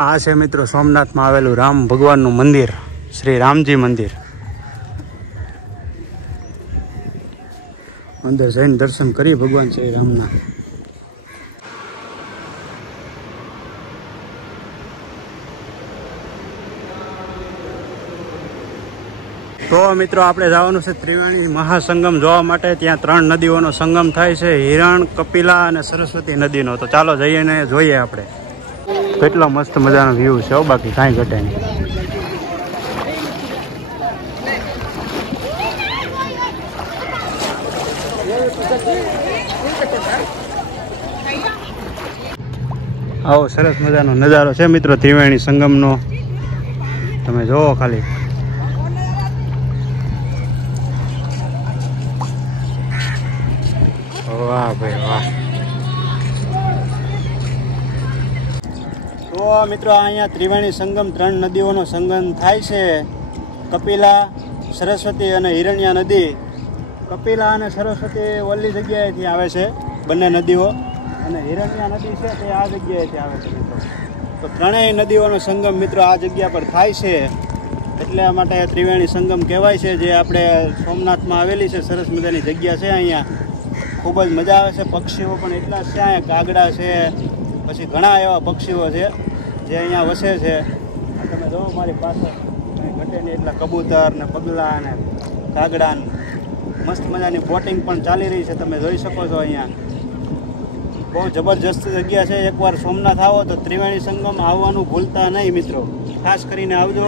આ છે મિત્રો સોમનાથમાં આવેલું રામ ભગવાનનું મંદિર, શ્રી રામજી મંદિર. અંદર જઈને દર્શન કરી ભગવાન શ્રી રામના. તો મિત્રો આપણે જવાનું છે ત્રિવેણી મહાસંગમ જોવા માટે. ત્યાં 3 નદીઓનો સંગમ થાય છે, હિરણ, કપિલા અને સરસ્વતી નદીનો. તો ચાલો જઈએ ને જોઈએ આપણે. કેટલો મસ્ત મજાનો વ્યૂ છે, બાકી કાંઈ ઘટે નહીં. આવો સરસ મજાનો નજારો છે મિત્રો ત્રિવેણી સંગમનો. તમે જોવો ખાલી. વાહ ભાઈ વાહ. તો મિત્રો અહીંયા ત્રિવેણી સંગમ 3 નદીઓનો સંગમ થાય છે, કપિલા, સરસ્વતી અને હિરણ્યા નદી. કપિલા અને સરસ્વતી ઓલી જગ્યાએથી આવે છે બંને નદીઓ, અને હિરણ્યા નદી છે તે આ જગ્યાએથી આવે છે મિત્રો. તો 3 નદીઓનો સંગમ મિત્રો આ જગ્યા પર થાય છે, એટલા માટે ત્રિવેણી સંગમ કહેવાય છે. જે આપણે સોમનાથમાં આવેલી છે, સરસ મજાની જગ્યા છે. અહીંયા ખૂબ જ મજા આવે છે. પક્ષીઓ પણ એટલા છે, અહીંયા કાગડા છે, પછી ઘણા એવા પક્ષીઓ છે જે અહીંયા વસે છે. તમે જોવો મારી પાસે કંઈ ઘટે નહીં એટલા કબૂતર ને પગલા ને કાગડા. મસ્ત મજાની બોટિંગ પણ ચાલી રહી છે, તમે જોઈ શકો છો. અહીંયા બહુ જબરજસ્ત જગ્યા છે. એકવાર સોમનાથ આવો તો ત્રિવેણી સંગમ આવવાનું ભૂલતા નહીં મિત્રો, ખાસ કરીને આવજો.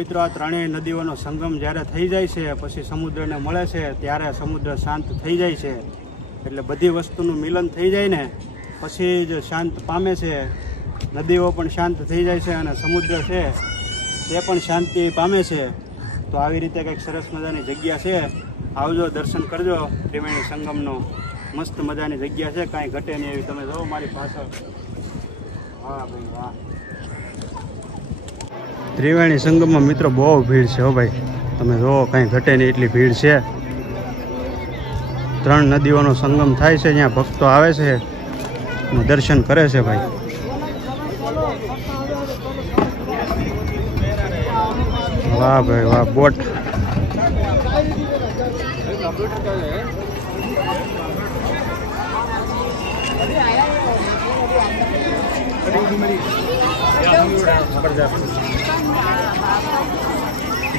મિત્રો આ 3 નદીઓનો સંગમ જ્યારે થઈ જાય છે, પછી સમુદ્રને મળે છે, ત્યારે સમુદ્ર શાંત થઈ જાય છે. એટલે બધી વસ્તુનું મિલન થઈ જાય ને પછી જ શાંત પામે છે. નદીઓ પણ શાંત થઈ જાય છે અને સમુદ્ર છે તે પણ શાંતિ પામે છે. તો આવી રીતે કંઈક સરસ મજાની જગ્યા છે. આવજો, દર્શન કરજો. ત્રિવેણી સંગમનો મસ્ત મજાની જગ્યા છે, કાંઈ ઘટે નહીં એવી. તમે જોવો મારી પાછળ. વાહ ભાઈ વાહ. ત્રિવેણી સંગમમાં મિત્રો બહુ ભીડ છે હો ભાઈ. તમે જોવો કાંઈ ઘટે નહીં એટલી ભીડ છે. 3 નદીઓનો સંગમ થાય છે, ત્યાં ભક્તો આવે છે અને દર્શન કરે છે ભાઈ. વાહ ભાઈ વાહ. બોટ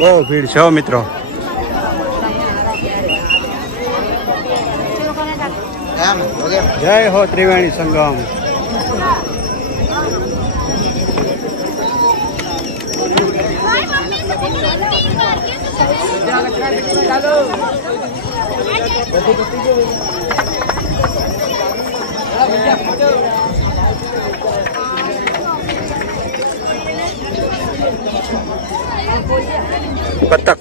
બહુ ભીડ છે મિત્રો. જય હો ત્રિવેણી સંગમ. બતક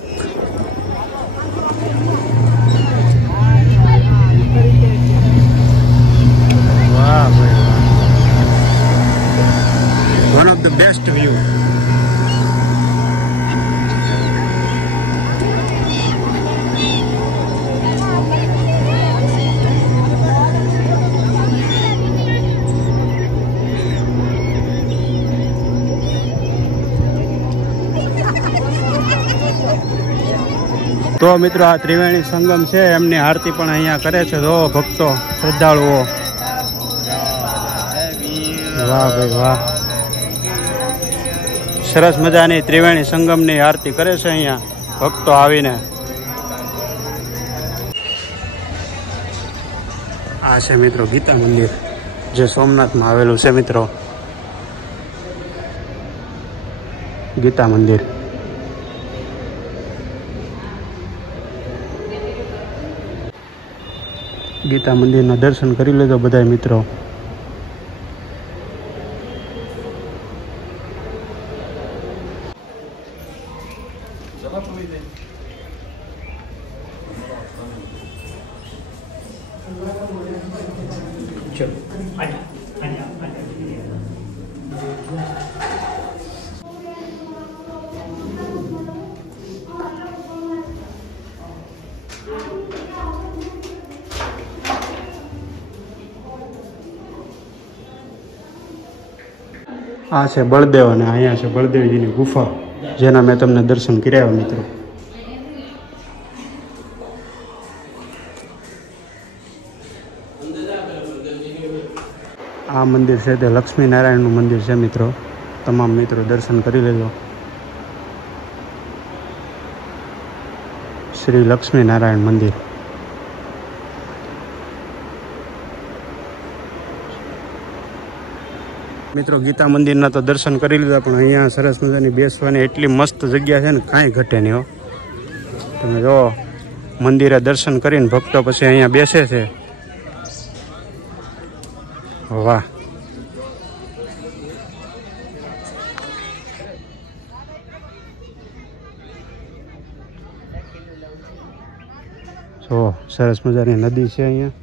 વાહ ભાઈ વાહ. One of the best view. તો મિત્રો આ ત્રિવેણી સંગમ છે, એમની આરતી પણ અહીંયા કરે છે જો ભક્તો શ્રદ્ધાળુઓ. વાહ ભાઈ વાહ, સરસ મજાની ત્રિવેણી સંગમની આરતી કરે છે અહીંયા ભક્તો આવીને. આ છે મિત્રો ગીતા મંદિર, જે સોમનાથમાં આવેલું છે મિત્રો. ગીતા મંદિર ગીતા મંદિરના દર્શન કરી લેજો બધા મિત્રો. આ છે બળદેવ અને અહીંયા છે બળદેવજીની ગુફા, જેના મેં તમને દર્શન કર્યા મિત્રો. આ મંદિર છે તે લક્ષ્મીનારાયણનું મંદિર છે મિત્રો. તમામ મિત્રો દર્શન કરી લેજો. શ્રી લક્ષ્મીનારાયણ મંદિર. મિત્રો ગીતા મંદિરના તો દર્શન કરી લીધા, પણ અહીંયા સરસ મજાની બેસવાની એટલી મસ્ત જગ્યા છે ને, કાંઈ ઘટે નહીં હો. તમે જો મંદિરે દર્શન કરીને ભક્તો પછી અહીંયા બેસે છે. વાહ, જો સરસ મજાની નદી છે અહીંયા.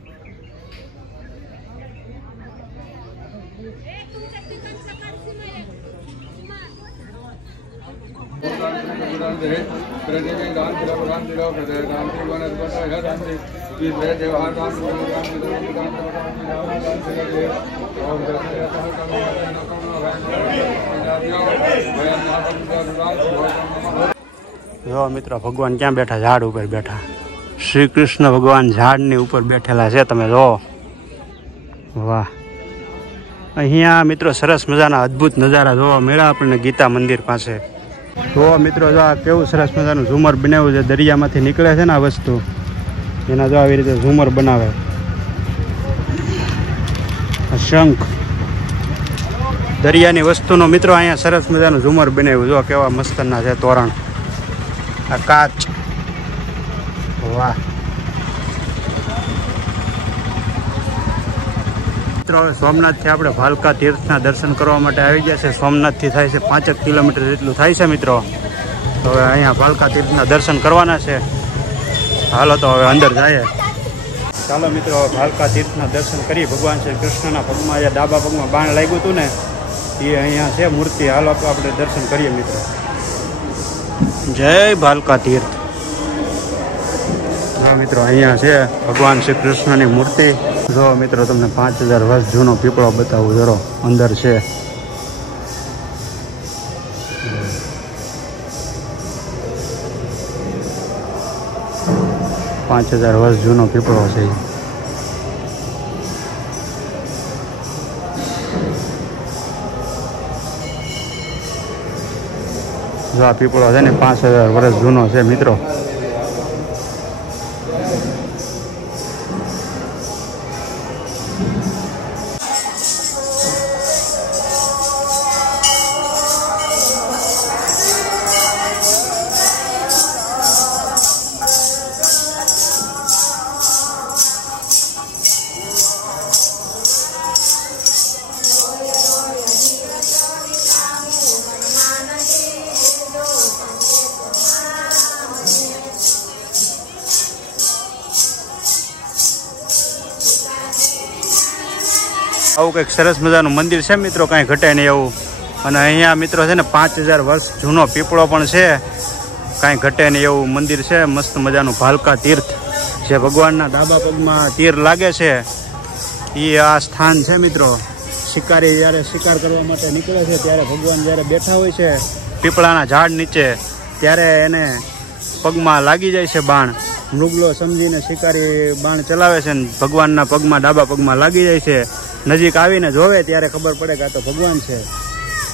જો મિત્રો ભગવાન ક્યાં બેઠા? ઝાડ ઉપર બેઠા. શ્રી કૃષ્ણ ભગવાન ઝાડની ઉપર બેઠેલા છે, તમે જો. વાહ, અહીંયા મિત્રો સરસ મજાના અદ્ભુત નજારા જોવા મળ્યા આપણને ગીતા મંદિર પાસે. જો મિત્રો જો આ કેવું સરસ મજાનું ઝુમર બનાવ્યું છે, દરિયામાંથી નીકળે છે ને આ વસ્તુ, એના જો આવી રીતે ઝુમર બનાવે. શંખ દરિયાની વસ્તુનો મિત્રો અહીંયા સરસ મજાનું ઝુમર બનાવ્યું. જો કેવા મસ્તના છે તોરણ, આ કાચ. વાહ મિત્રો, હવે સોમનાથથી આપણે ભાલકા તીર્થના દર્શન કરવા માટે આવી ગયા છે. સોમનાથથી થાય છે 5 કિલોમીટર જેટલું થાય છે મિત્રો. તો હવે અહીંયા ભાલકા તીર્થના દર્શન કરવાના છે. હાલો તો હવે અંદર જાય. ચાલો મિત્રો, ભાલકા તીર્થના દર્શન કરી. ભગવાન શ્રી કૃષ્ણના પગમાં, જે ડાબા પગમાં બાણ લાગ્યું હતું ને, એ અહીંયા છે મૂર્તિ. હાલો તો આપણે દર્શન કરીએ મિત્રો. જય ભાલકા તીર્થ. જો મિત્રો અહીંયા છે ભગવાન શ્રી કૃષ્ણની મૂર્તિ. જો મિત્રો તમને 5000 વર્ષ જૂનો પીપળો બતાવું જરો, અંદર છે. પાંચ 5000 વર્ષ જૂનો પીપળો છે. જો આ પીપળો છે ને 5000 વર્ષ જૂનો છે મિત્રો. આવું કંઈક સરસ મજાનું મંદિર છે મિત્રો, કાંઈ ઘટે નહીં એવું. અને અહીંયા મિત્રો છે ને 5000 વર્ષ જૂનો પીપળો પણ છે, કાંઈ ઘટે નહીં એવું મંદિર છે. મસ્ત મજાનું ભાલકા તીર્થ, જે ભગવાનના ડાબા પગમાં તીર લાગે છે, એ આ સ્થાન છે મિત્રો. શિકારી જ્યારે શિકાર કરવા માટે નીકળે છે, ત્યારે ભગવાન જ્યારે બેઠા હોય છે પીપળાના ઝાડ નીચે, ત્યારે એને પગમાં લાગી જાય છે બાણ. મૃગલો સમજીને શિકારી બાણ ચલાવે છે ને ભગવાનના પગમાં, ડાબા પગમાં લાગી જાય છે. નજીક આવીને જોવે ત્યારે ખબર પડે કે આ તો ભગવાન છે.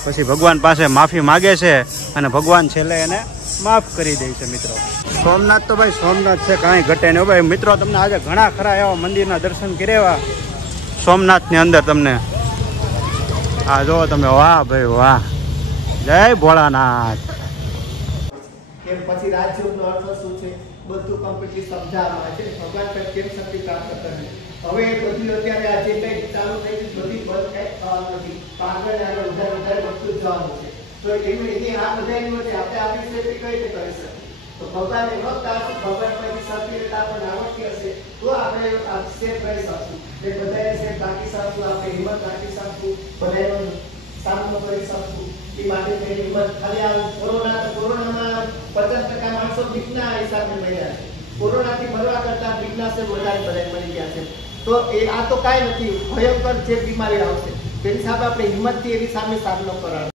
પછી ભગવાન પાસે માફી માગે છે અને ભગવાન છેલ્લે એને માફ કરી દે છે. મિત્રો સોમનાથ તો ભાઈ સોમનાથ છે, કાંઈ ઘટે નહીં ભાઈ. મિત્રો તમને આજે ઘણા ખરા એવા મંદિરના દર્શન કર્યા સોમનાથની અંદર. તમને આ જો તમે, વાહ ભાઈ વાહ, જય ભોળાનાથ. પછી રાજયોગનો અર્થ શું છે બધું કમ્પ્લીટલી સમજાવવામાં આવે છે. ભગવાન પર કેમ શક્તિ પ્રાપ્ત કરવી. હવે બધું અત્યારે આ જે કંઈ ચાલુ થઈ ગયું બધી બંધ થાય થવાનું નથી. આગળ આગળ વધારે વધતું જવાનું છે. તો એની આ બધાની વચ્ચે આપણે આપણી સેફટી કઈ રીતે કરી શકીએ? તો ભગવાનને વખત આપશું, ભગવાન પછી શક્તિ આપણને આવડતી હશે તો આપણે સેફ રહી શકશું. એ બધાને સેફ રાખી શકશું, આપણે હિંમત રાખી શકશું, બધાનો સામનો કરી શકશું. એ માટે તેની હિંમત ખાલી આ કોરોનામાં 50% માણસો બીકના હિસાબે મર્યા છે. કોરોનાથી મરવા કરતા બીકના સે વધારે બધા મરી ગયા છે. તો આ તો કાંઈ નથી, ભયંકર જે બીમારી આવશે તેની સામે આપણે હિંમતથી એની સામે સામનો કરવાનો.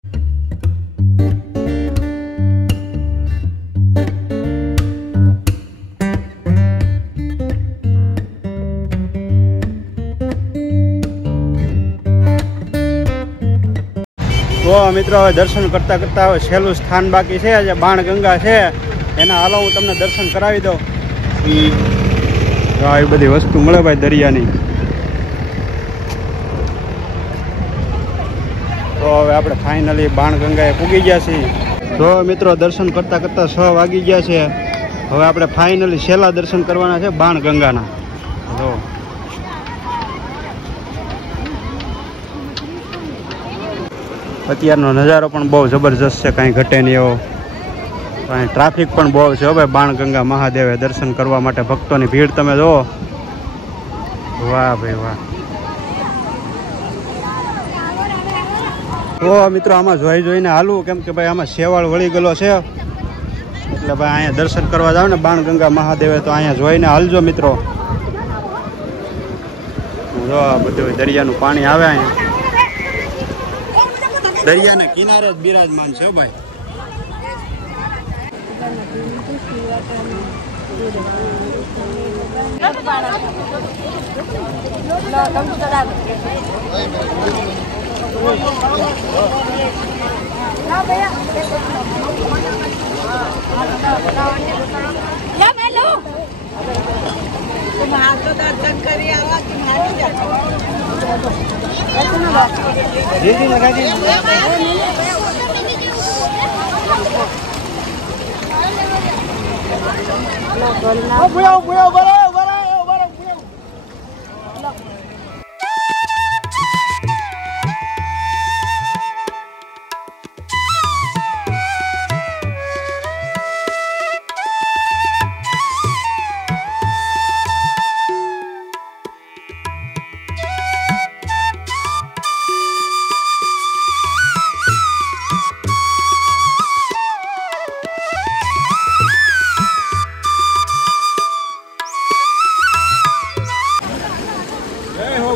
તો મિત્રો હવે દર્શન કરતા કરતા હવે છેલ્લું સ્થાન બાકી છે, જે બાણગંગા છે એના હાલો હું તમને દર્શન કરાવી દઉં. આવી બધી વસ્તુ મળે ભાઈ દરિયાની. તો હવે આપણે ફાઇનલી બાણગંગાએ પૂગી ગયા છીએ. તો મિત્રો દર્શન કરતા કરતા 6 વાગી ગયા છે. હવે આપણે ફાઇનલી છેલ્લા દર્શન કરવાના છે બાણગંગાના. જો અત્યારનો નજારો પણ બહુ જબરજસ્ત છે, કાંઈ ઘટે નહીં એવો. કાંઈ ટ્રાફિક પણ બહુ છે હવે બાણગંગા મહાદેવે દર્શન કરવા માટે. ભક્તોની ભીડ તમે જુઓ, વાહ ભાઈ વાહ. તો મિત્રો આમાં જોઈને હાલવું, કેમ કે ભાઈ આમાં શેવાળ વળી ગયેલો છે, એટલે ભાઈ અહીંયા દર્શન કરવા જાવ ને બાણગંગા મહાદેવે તો અહીંયા જોઈને હાલજો મિત્રો. જો બધું દરિયાનું પાણી આવે અહીંયા, દરિયાના કિનારે જ બિરાજમાન છે ભાઈ.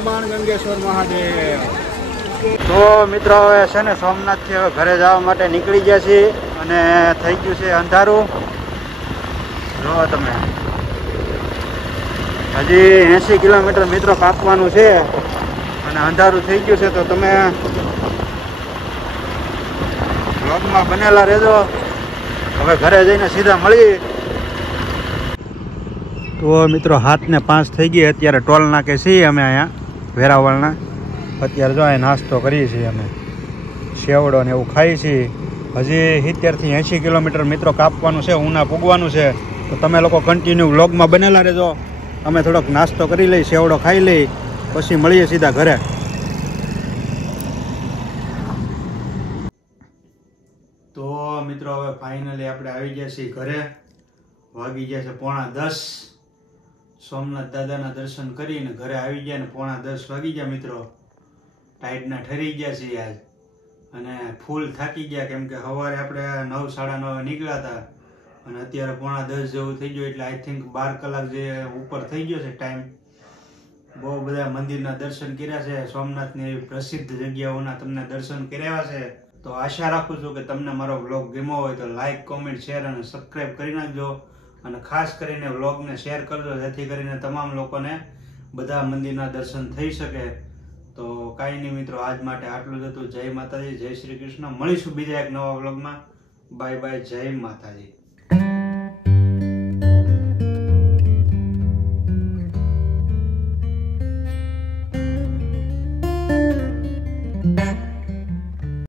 બાણગંગેશ્વર મહાદેવ. તો મિત્રો હવે છે ને સોમનાથથી હવે ઘરે જવા માટે નીકળી ગયા છીએ અને થઈ ગયું છે અંધારું. જો તમે હજી 80 કિલોમીટર મિત્રો કાપવાનું છે અને અંધારું થઈ ગયું છે. તો તમે બ્લોગમાં બનેલા રહેજો. હવે ઘરે જઈને સીધા મળી. તો મિત્રો 7:05 થઈ ગઈ. અત્યારે ટોલ નાકે છીએ અમે અહીંયા વેરાવળના. અત્યારે જો અહીં નાસ્તો કરીએ છીએ અમે, સેવડો ને એવું ખાઈએ છીએ. હજી 70 થી 80 કિલોમીટર મિત્રો કાપવાનું છે, ઉના પૂગવાનું છે. તો તમે લોકો કન્ટિન્યુ વ્લોગમાં બનેલા રહેજો. અમે થોડોક નાસ્તો કરી લઈ, સેવડો ખાઈ લઈ, પછી મળીએ સીધા ઘરે. તો મિત્રો હવે ફાઇનલી આપણે આવી ગયા છીએ ઘરે. વાગી ગયા છે 9:45. સોમનાથ દાદાના દર્શન કરીને ઘરે આવી ગયા ને 9:45 વાગી ગયા મિત્રો. ટાઈટના ઠરી ગયા છીએ આજ અને ફૂલ થાકી ગયા, કેમ કે સવારે આપણે 9, 9:30 નીકળ્યા હતા અને અત્યારે 9:10 જેવું થઈ ગયું. એટલે આઈ થિંક 12 કલાક જે ઉપર થઈ ગયો છે ટાઈમ. બહુ બધા મંદિરના દર્શન કર્યા છે, સોમનાથની એવી પ્રસિદ્ધ જગ્યાઓના તમને દર્શન કર્યા છે. તો આશા રાખું છું કે તમને મારો વ્લોગ ગમ્યો હોય તો લાઈક, કોમેન્ટ, શેર અને સબસ્ક્રાઈબ કરી નાખજો. અને ખાસ કરીને વ્લોગને શેર કરજો, જેથી કરીને તમામ લોકોને બધા મંદિરના દર્શન થઈ શકે. તો કાંઈ નહીં મિત્રો, આજ માટે આટલું જ હતું. જય માતાજી, જય શ્રી કૃષ્ણ. મળીશું બીજા એક નવા વ્લોગમાં. બાય બાય, જય માતાજી.